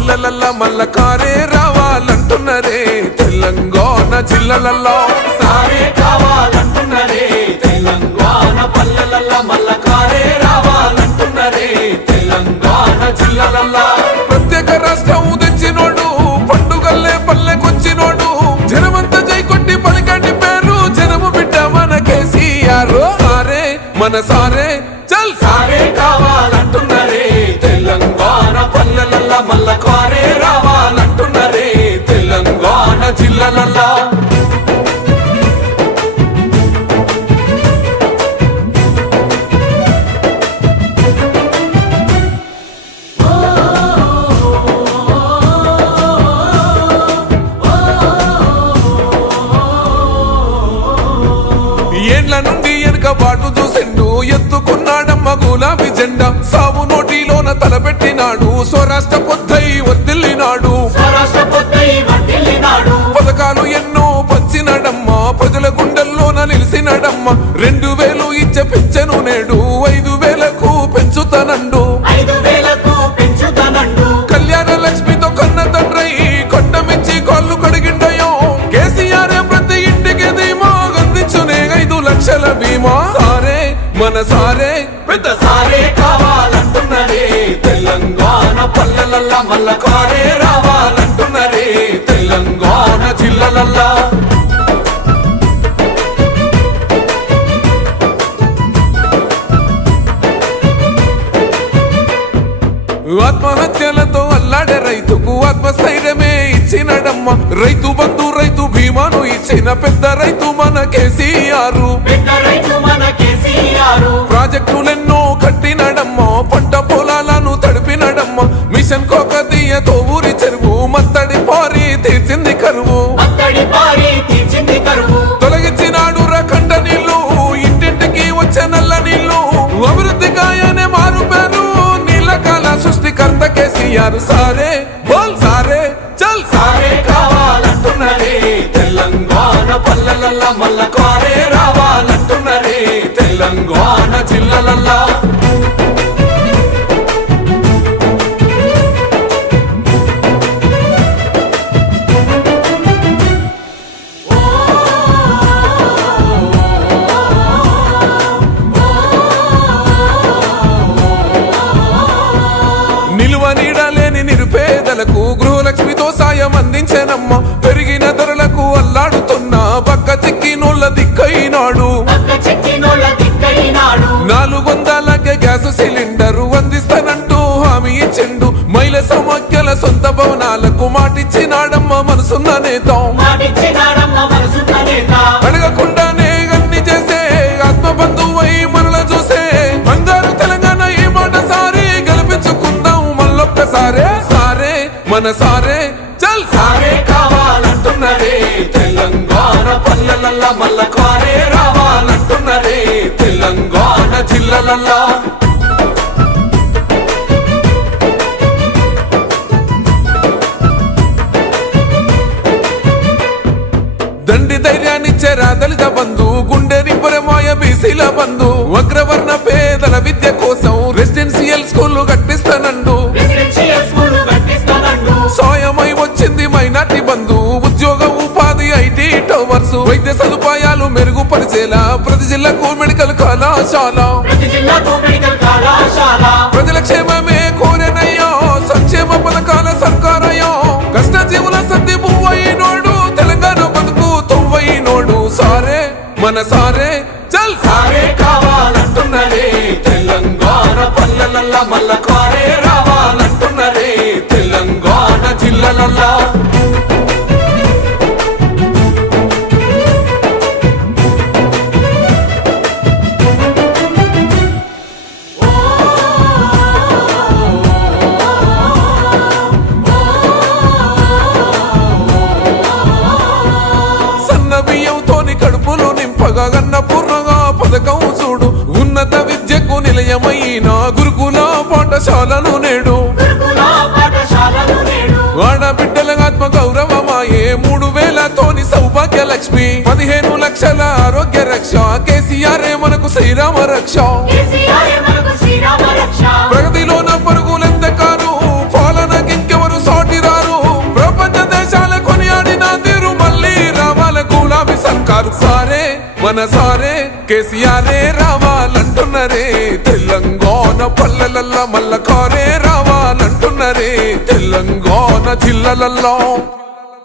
పల్లెలల్ల మల్ల కారే రావాలంటున్నరే తెలంగాణ జిల్లాలల్లో సారే కావాలంటున్నరే తెలంగాణ పల్లెలల్ల మల్ల కారే రావాలంటున్నరే తెలంగాణ జిల్లాలల్లో ప్రత్యేక రాష్ట్రం తెచ్చినోడు పండుగల్లే పల్లెకొచ్చినోడు జనమంతా జై కొట్టి పలికండి పేరు జనము బిడ్డ మన కేసీఆర్ సారే మన సారే చల్ సారే కావాలంటున్నరే తెలంగాణ పల్లెలల్ల మల్ల కారే రావాలంటున్నరే తెలంగాణ జిల్లాలల్లో ఏండ్ల నుండి వెనుక బాటు చూసిండు ఎత్తుకున్నాడమ్మ గులాబీ జెండా సావు నోటిలోన తలపెట్టినాడు స్వరాష్ట్ర పొద్దై వర్దిల్లినాడు పథకాలు ఎన్నో పంచినాడమ్మ ప్రజల గుండెల్లోన నిలిసినాడమ్మ 2000 ఇచ్చే పెంచెను నేడు 5000కు పెంచుతానండు కళ్యాణ లక్ష్మితో కన్న తండ్రై కొండమిచ్చి కాళ్ళు కడిగిండయో కేసీఆర్ ప్రతి ఇంటికి ధీమా అందించునే 5 లక్షల బీమా సారే మన సారే పెద్ద సారే కావాలంటున్నరే తెలంగాణ పల్లెలల్ల మల్ల కారే రావాలంటున్నరే తెలంగాణ జిల్లాలల్లో ఆత్మహత్యలతో అల్లాడే రైతుకు ఆత్మస్థైర్యమే ఇచ్చినడమ్మ రైతు బంధు రైతు బీమాను ఇచ్చిన పెద్ద రైతు మన కేసీఆర్ ప్రాజెక్టులెన్నో కట్టినడమ్మ పంట పొలాలను తడిపినడమ్మ మిషన్ కోకతీయతో ఊరి చెరువు మత్తడి పారి తీర్చింది కరువు తొలగించినాడు రకండ నీళ్లు ఇంటింటికి వచ్చే నల్ల నీళ్లు అభివృద్ధి గాయనే మారు పేరు నీలకాల సృష్టికర్త కేసీఆర్ సారే బోల్ సారే చల్ సారే కావాలంటున్నరే తెలంగాణ పల్లెలల్ల మల్ల కారే రావాలంటున్నరే తెలంగాణ జిల్లాలల్లో నిలువ నీడలేని నిరుపేదలకు గృహలక్ష్మితో సాయం అందించనమ్మ పెరిగిన ధరలకు అల్లాడుతున్న పక్క చిక్కినోళ్ళ దిక్కైనాడు 400కే గ్యాస్ సిలిండరు అందిస్తానంటూ హామీ ఇచ్చిండు మహిళ సమాఖ్యల సొంత భవనాలకు మాటిచ్చినాడమ్మ మనసున్న నేత అడగకుండానే అన్ని చేసే ఆత్మబంధువై మనల చూసే బంగారు తెలంగాణ ఈ మాట సారి గెలిపించుకుందాం మళ్ళొక్కసారే సారే మన సారే చల్ సారే కావాలంటున్నరే తెలంగాణ పల్లెలల్ల మల్ల కారే రావాలంటున్నరే తెలంగాణ జిల్లాలల్లో దండి ధైర్యాన్నిచ్చే దళిత బంధు గుండె నింపరమాయ బీసీల బంధు అగ్రవర్ణ పేదల విద్య కోసం రెసిడెన్షియల్ స్కూళ్లు కట్టిస్తానండు సాయమై వచ్చింది మైనార్టీ బంధు ఉద్యోగ ఉపాధి ఐటీ టవర్స్ వైద్య సదుపాయాలు మెరుగుపరిచేలా ప్రతి జిల్లాకు మెడికల్ కళాశాల ప్రజల క్షేమమే కోరెనయ్యో సంక్షేమ పథకాల సర్కారయ్యో కష్టజీవుల సర్ది పువ్వైనోడు తెలంగాణ బతుకు తొవ్వైనోడు సారే మన సారే చల్ సారే కావాలంటున్నరే తెలంగాణ పల్లెలల్ల మల్ల కారే రావాలంటున్నరే తెలంగాణ జిల్లాలల్లో సన్న బియ్యంతోని కడుపులు నింపగా అన్నపూర్ణగా పథకం చూడు ఉన్నత విద్యకు నిలయమైన గురుకుల పాఠశాలను నేడు ఆడబిడ్డల ఆత్మ గౌరవమాయే 3000తోని సౌభాగ్య లక్ష్మి 15 లక్షల ఆరోగ్య రక్ష కేసీఆర్ మనకు శ్రీరామ రక్ష ప్రగతిలోన పరుగులెంత కారు పాలనకింకెవరు మన సారే కేసీఆరే రావాలంటున్నరే తెలంగాణ పల్లెలల్లా మల్ల కారే రావాలంటున్నరే తెలంగాణ జిల్లలల్లో